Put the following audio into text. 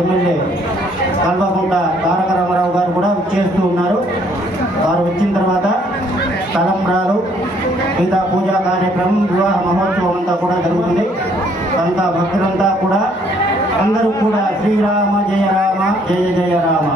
MLA Kalvakuntla తారక రామారావు గారు కూడా చేస్తూ ఉన్నారు. వారు వచ్చిన తర్వాత తలంబ్రాలు మిగతా పూజా కార్యక్రమం వివాహ మహోత్సవం అంతా కూడా జరుగుతుంది. అంతా భక్తులంతా కూడా అందరూ కూడా శ్రీరామ జయ రామ జయ జయ రామ